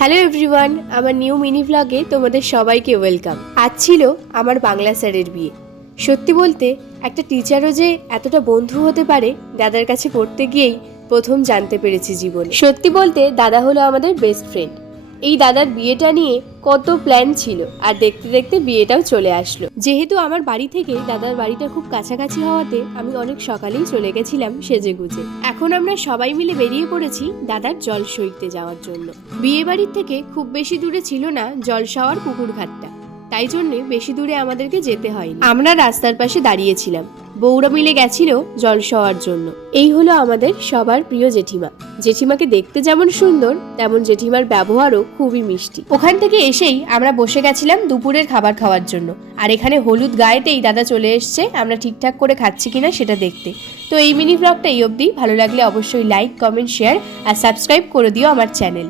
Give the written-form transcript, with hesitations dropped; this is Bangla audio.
হ্যালো এভরিওয়ান, আমার নিউ মিনি ভ্লগে তোমাদের সবাইকে ওয়েলকাম। আজ ছিল আমার বাংলা স্যারের বিয়ে। সত্যি বলতে একটা টিচারও যে এতটা বন্ধু হতে পারে দাদার কাছে পড়তে গিয়েই প্রথম জানতে পেরেছি জীবনে। সত্যি বলতে দাদা হলো আমাদের বেস্ট ফ্রেন্ড। এই দাদার বিয়েটা নিয়ে কত প্ল্যান ছিল, আর দেখতে দেখতে বিয়েটাও চলে আসলো। যেহেতু আমার বাড়ি থেকে দাদার বাড়িটা খুব কাছাকাছি হওয়াতে আমি অনেক সকালেই চলে গেছিলাম সেজে গুজে। এখন আমরা সবাই মিলে বেরিয়ে পড়েছি দাদার জল সইতে যাওয়ার জন্য। বিয়ে বাড়ির থেকে খুব বেশি দূরে ছিল না জলসাওয়ার পুকুর ঘাটটা, তাই জন্যে বেশি দূরে আমাদেরকে যেতে হয়নি। আমরা রাস্তার পাশে দাঁড়িয়েছিলাম, বউরা মিলে গেছিল জলসাওয়ার জন্য। এই হলো আমাদের সবার প্রিয় জেঠিমা। জেঠিমাকে দেখতে যেমন সুন্দর, তেমন জেঠিমার ব্যবহারও খুবই মিষ্টি। ওখান থেকে এসেই আমরা বসে গেছিলাম দুপুরের খাবার খাওয়ার জন্য। আর এখানে হলুদ গায়েতেই দাদা চলে এসছে আমরা ঠিকঠাক করে খাচ্ছি কিনা সেটা দেখতে। তো এই মিনি ব্লগটা এই অবধি। ভালো লাগলে অবশ্যই লাইক, কমেন্ট, শেয়ার আর সাবস্ক্রাইব করে দিও আমার চ্যানেল।